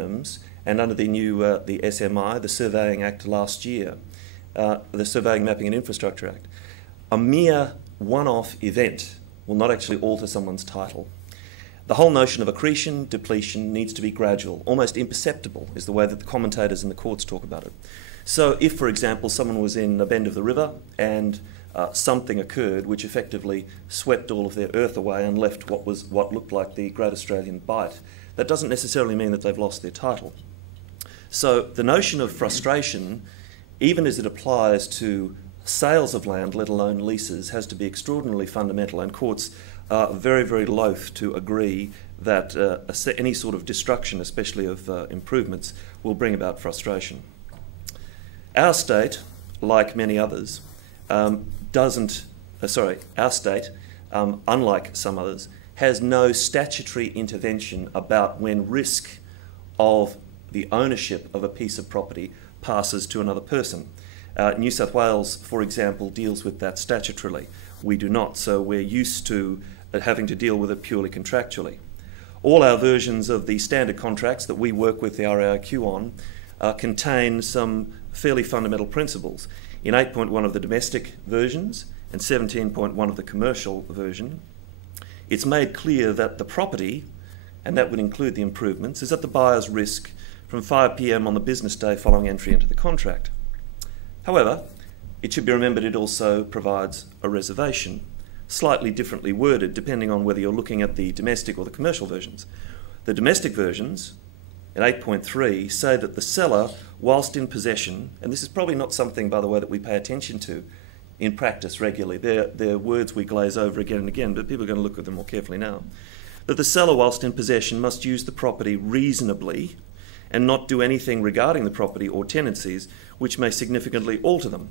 terms, and under the new the SMI, the Surveying Act last year, the Surveying, Mapping and Infrastructure Act, a mere one-off event will not actually alter someone's title. The whole notion of accretion, depletion needs to be gradual, almost imperceptible is the way that the commentators and the courts talk about it. So if, for example, someone was in a bend of the river and something occurred which effectively swept all of their earth away and left what looked like the Great Australian Bight, that doesn't necessarily mean that they've lost their title. So the notion of frustration, even as it applies to sales of land, let alone leases, has to be extraordinarily fundamental, and courts are very, very loath to agree that any sort of destruction, especially of improvements, will bring about frustration. Our state, like many others, unlike some others, has no statutory intervention about when risk of the ownership of a piece of property passes to another person. New South Wales, for example, deals with that statutorily. We do not, so we're used to having to deal with it purely contractually. All our versions of the standard contracts that we work with the RAIQ on contain some fairly fundamental principles. In 8.1 of the domestic versions and 17.1 of the commercial version, it's made clear that the property, and that would include the improvements, is at the buyer's risk from 5 p.m. on the business day following entry into the contract. However, it should be remembered it also provides a reservation, slightly differently worded depending on whether you're looking at the domestic or the commercial versions. The domestic versions, in 8.3, say that the seller, whilst in possession, and this is probably not something, by the way, that we pay attention to in practice regularly. They're words we glaze over again and again, but people are going to look at them more carefully now. That the seller, whilst in possession, must use the property reasonably and not do anything regarding the property or tenancies which may significantly alter them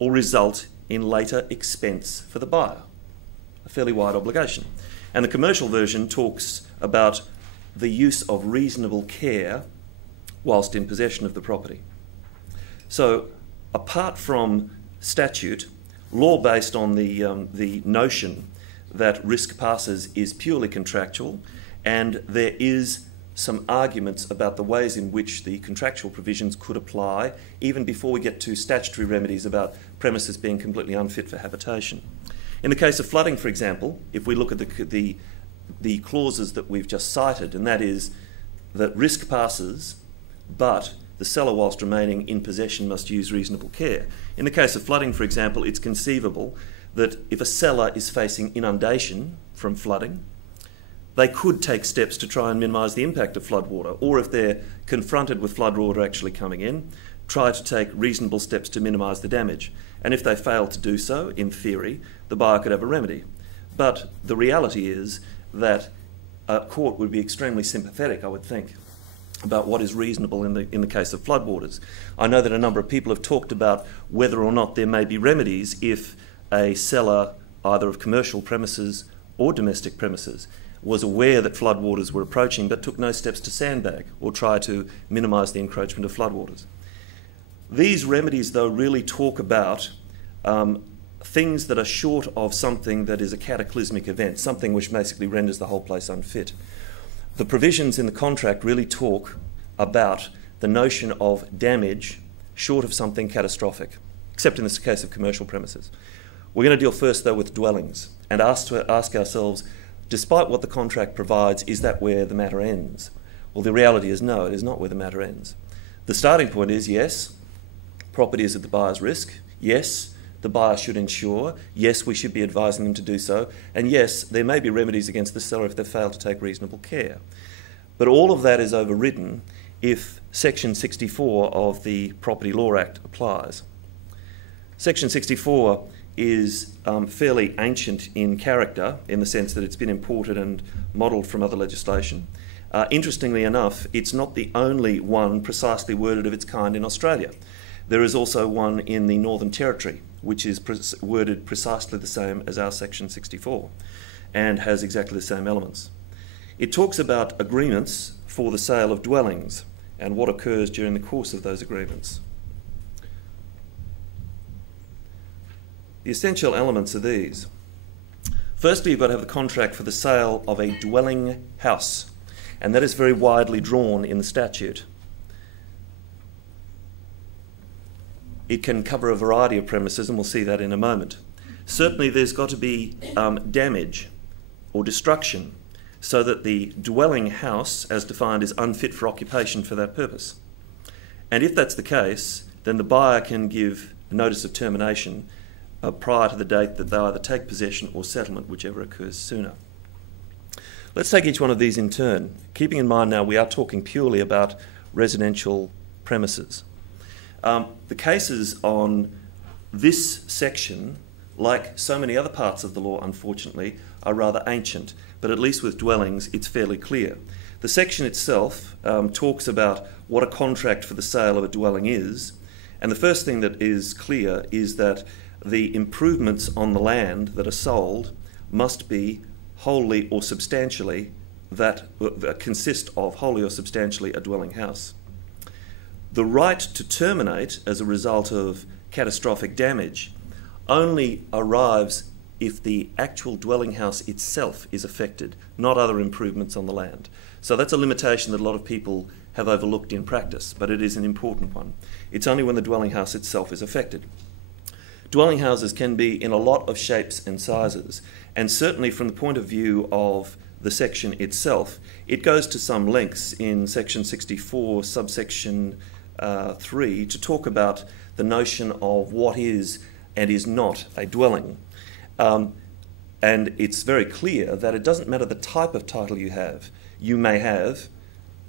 or result in later expense for the buyer. A fairly wide obligation. And the commercial version talks about the use of reasonable care whilst in possession of the property. So, apart from statute, law based on the notion that risk passes is purely contractual, and there is some arguments about the ways in which the contractual provisions could apply, even before we get to statutory remedies about premises being completely unfit for habitation. In the case of flooding, for example, if we look at the clauses that we've just cited, and that is that risk passes, but the seller, whilst remaining in possession, must use reasonable care. In the case of flooding, for example, it's conceivable that if a seller is facing inundation from flooding, they could take steps to try and minimise the impact of floodwater, or if they're confronted with floodwater actually coming in, try to take reasonable steps to minimise the damage. And if they fail to do so, in theory, the buyer could have a remedy. But the reality is that a court would be extremely sympathetic, I would think, about what is reasonable in the case of floodwaters. I know that a number of people have talked about whether or not there may be remedies if a seller, either of commercial premises or domestic premises, was aware that floodwaters were approaching but took no steps to sandbag or try to minimise the encroachment of floodwaters. These remedies, though, really talk about things that are short of something that is a cataclysmic event, something which basically renders the whole place unfit. The provisions in the contract really talk about the notion of damage short of something catastrophic, except in this case of commercial premises. We're going to deal first, though, with dwellings and ask ourselves, despite what the contract provides, is that where the matter ends? Well, the reality is no, it is not where the matter ends. The starting point is, yes, property is at the buyer's risk. Yes, the buyer should insure. Yes, we should be advising them to do so. And yes, there may be remedies against the seller if they fail to take reasonable care. But all of that is overridden if Section 64 of the Property Law Act applies. Section 64 is fairly ancient in character, in the sense that it's been imported and modelled from other legislation. Interestingly enough, it's not the only one precisely worded of its kind in Australia. There is also one in the Northern Territory, which is worded precisely the same as our Section 64 and has exactly the same elements. It talks about agreements for the sale of dwellings and what occurs during the course of those agreements. The essential elements are these. Firstly, you've got to have the contract for the sale of a dwelling house. And that is very widely drawn in the statute. It can cover a variety of premises, and we'll see that in a moment. Certainly there's got to be damage or destruction so that the dwelling house, as defined, is unfit for occupation for that purpose. And if that's the case, then the buyer can give notice of termination prior to the date that they either take possession or settlement, whichever occurs sooner. Let's take each one of these in turn, keeping in mind now we are talking purely about residential premises. The cases on this section, like so many other parts of the law, unfortunately, are rather ancient, but at least with dwellings, it's fairly clear. The section itself talks about what a contract for the sale of a dwelling is, and the first thing that is clear is that the improvements on the land that are sold must be wholly or substantially consist of wholly or substantially a dwelling house. The right to terminate as a result of catastrophic damage only arrives if the actual dwelling house itself is affected, not other improvements on the land. So that's a limitation that a lot of people have overlooked in practice, but it is an important one. It's only when the dwelling house itself is affected. Dwelling houses can be in a lot of shapes and sizes, and certainly from the point of view of the section itself, it goes to some lengths in section 64, subsection 3, to talk about the notion of what is and is not a dwelling. And it's very clear that it doesn't matter the type of title you have. You may have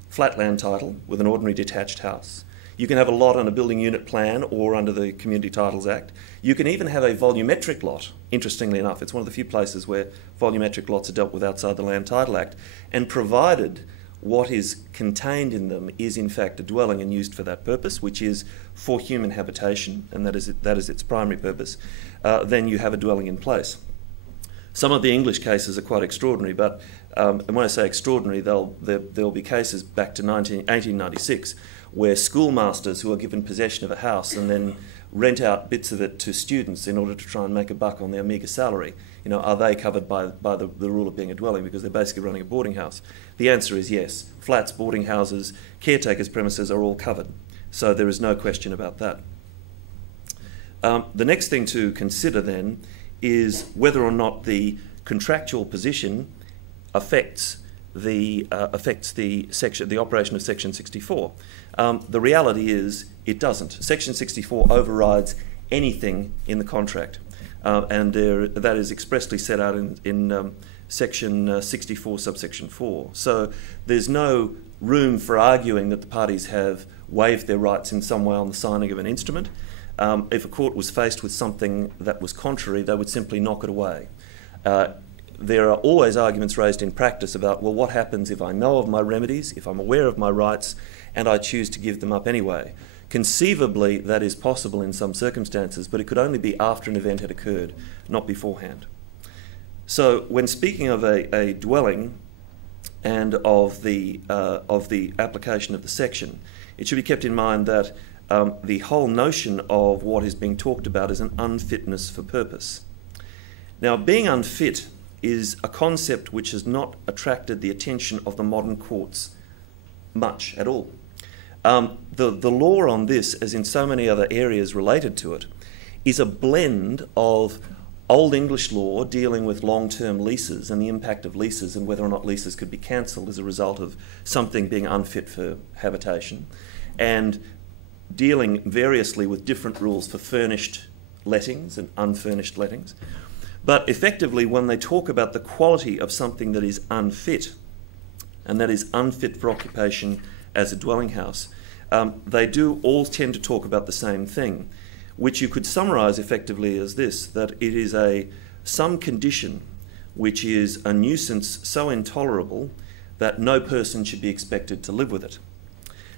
flat land title with an ordinary detached house. You can have a lot on a building unit plan or under the Community Titles Act. You can even have a volumetric lot, interestingly enough. It's one of the few places where volumetric lots are dealt with outside the Land Title Act. And provided what is contained in them is in fact a dwelling and used for that purpose, which is for human habitation, and that is its primary purpose, then you have a dwelling in place. Some of the English cases are quite extraordinary, but and when I say extraordinary, there'll be cases back to 1896 where schoolmasters who are given possession of a house and then rent out bits of it to students in order to try and make a buck on their meagre salary. You know, are they covered by the rule of being a dwelling because they're basically running a boarding house? The answer is yes. Flats, boarding houses, caretakers' premises are all covered. So there is no question about that. The next thing to consider then is whether or not the contractual position affects the operation of Section 64. The reality is it doesn't. Section 64 overrides anything in the contract, and that is expressly set out in Section 64, subsection 4. So there's no room for arguing that the parties have waived their rights in some way on the signing of an instrument. If a court was faced with something that was contrary, they would simply knock it away. There are always arguments raised in practice about, well, what happens if I know of my remedies, if I'm aware of my rights, and I choose to give them up anyway? Conceivably, that is possible in some circumstances, but it could only be after an event had occurred, not beforehand. So when speaking of a dwelling and of the application of the section, it should be kept in mind that the whole notion of what is being talked about is an unfitness for purpose. Now, being unfit is a concept which has not attracted the attention of the modern courts much at all. The law on this, as in so many other areas related to it, is a blend of Old English law dealing with long-term leases and the impact of leases and whether or not leases could be cancelled as a result of something being unfit for habitation, and dealing variously with different rules for furnished lettings and unfurnished lettings. But effectively, when they talk about the quality of something that is unfit, and that is unfit for occupation as a dwelling house, they do all tend to talk about the same thing, which you could summarise effectively as this, that it is some condition which is a nuisance so intolerable that no person should be expected to live with it.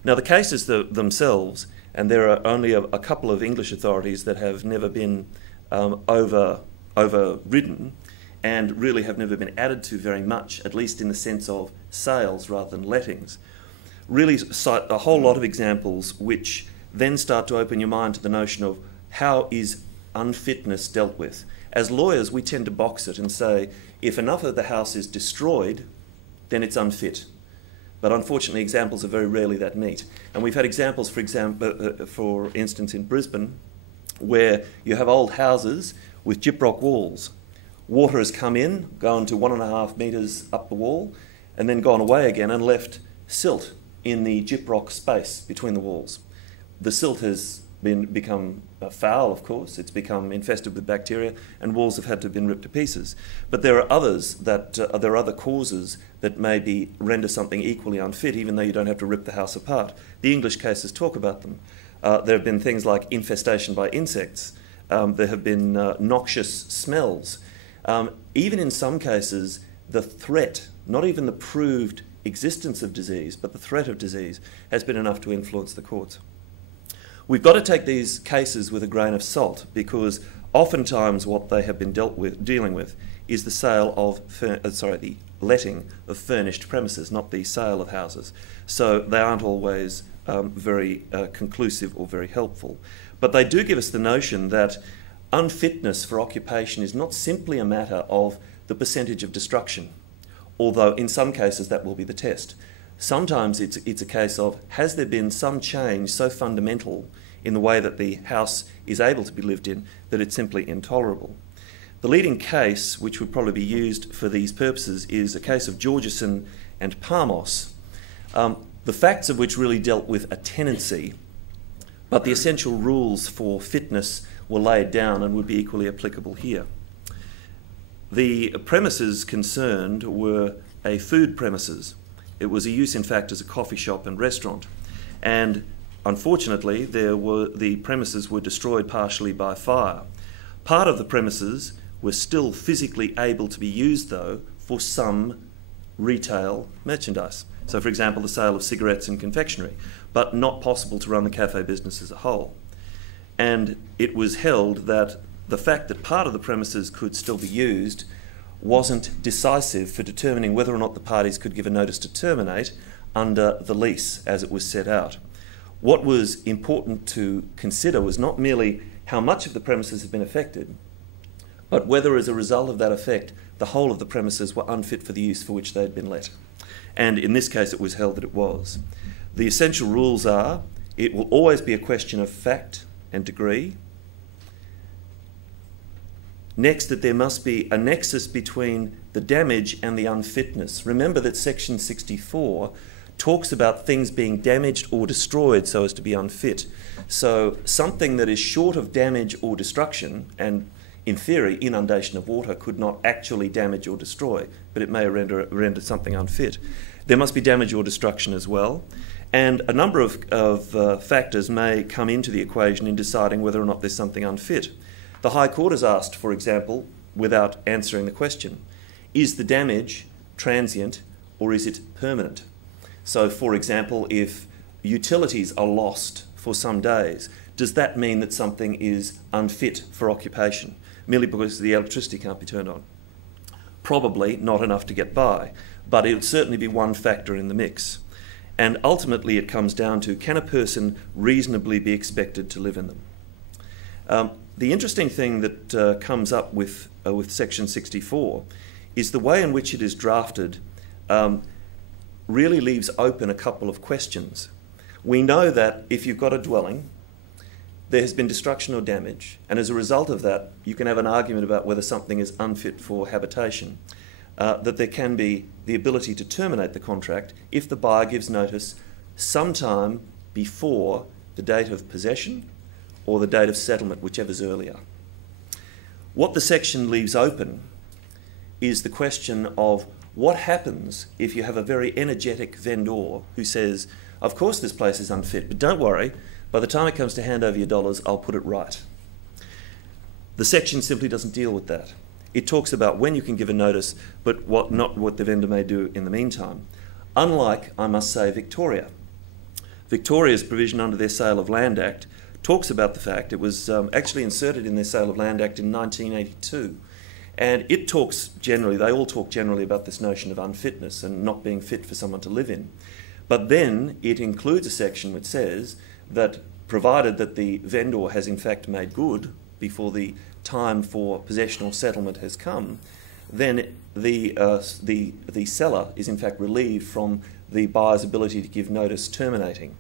Now, the cases themselves, and there are only a couple of English authorities that have never been overridden and really have never been added to very much, at least in the sense of sales rather than lettings, really cite a whole lot of examples which then start to open your mind to the notion of how is unfitness dealt with. As lawyers, we tend to box it and say, if enough of the house is destroyed, then it's unfit. But unfortunately, examples are very rarely that neat. And we've had examples, for instance, in Brisbane, where you have old houses with gyprock walls. Water has come in, gone to 1.5 metres up the wall, and then gone away again and left silt in the gyprock space between the walls. The silt has become foul, of course. It's become infested with bacteria, and walls have had to have been ripped to pieces. But there are others that there are other causes that maybe render something equally unfit, even though you don't have to rip the house apart. The English cases talk about them. There have been things like infestation by insects. There have been noxious smells. Even in some cases, the threat, not even the proved existence of disease, but the threat of disease, has been enough to influence the courts. We've got to take these cases with a grain of salt, because oftentimes what they have been dealing with is the sale of, the letting of furnished premises, not the sale of houses. So they aren't always very conclusive or very helpful. But they do give us the notion that unfitness for occupation is not simply a matter of the percentage of destruction, although in some cases that will be the test. Sometimes it's a case of, has there been some change so fundamental in the way that the house is able to be lived in that it's simply intolerable? The leading case, which would probably be used for these purposes, is a case of Georgeson and Parmos, the facts of which really dealt with a tenancy, but the essential rules for fitness were laid down and would be equally applicable here. The premises concerned were a food premises. It was a use, in fact, as a coffee shop and restaurant. And unfortunately, the premises were destroyed partially by fire. Part of the premises were still physically able to be used, though, for some retail merchandise. So, for example, the sale of cigarettes and confectionery, but not possible to run the cafe business as a whole. And it was held that the fact that part of the premises could still be used wasn't decisive for determining whether or not the parties could give a notice to terminate under the lease as it was set out. What was important to consider was not merely how much of the premises had been affected, but whether as a result of that effect the whole of the premises were unfit for the use for which they had been let. And in this case it was held that it was. The essential rules are, it will always be a question of fact and degree. Next, that there must be a nexus between the damage and the unfitness. Remember that Section 64 talks about things being damaged or destroyed so as to be unfit. So something that is short of damage or destruction, and in theory inundation of water could not actually damage or destroy, but it may render something unfit. There must be damage or destruction as well. And a number of factors may come into the equation in deciding whether or not there's something unfit. The High Court has asked, for example, without answering the question, is the damage transient or is it permanent? So, for example, if utilities are lost for some days, does that mean that something is unfit for occupation, merely because the electricity can't be turned on? Probably not enough to get by, but it would certainly be one factor in the mix. And ultimately it comes down to, can a person reasonably be expected to live in them? The interesting thing that comes up with Section 64 is the way in which it is drafted really leaves open a couple of questions. We know that if you've got a dwelling, there has been destruction or damage, and as a result of that, you can have an argument about whether something is unfit for habitation, that there can be the ability to terminate the contract if the buyer gives notice sometime before the date of possession or the date of settlement, whichever's earlier. What the section leaves open is the question of what happens if you have a very energetic vendor who says, of course this place is unfit, but don't worry, by the time it comes to hand over your dollars, I'll put it right. The section simply doesn't deal with that. It talks about when you can give a notice, but not what the vendor may do in the meantime. Unlike, I must say, Victoria. Victoria's provision under their Sale of Land Act talks about the fact, it was actually inserted in their Sale of Land Act in 1982, and it talks generally, they all talk generally about this notion of unfitness and not being fit for someone to live in. But then it includes a section which says that provided that the vendor has in fact made good before the time for possession or settlement has come, then the seller is in fact relieved from the buyer's ability to give notice terminating.